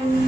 Thank mm -hmm. you.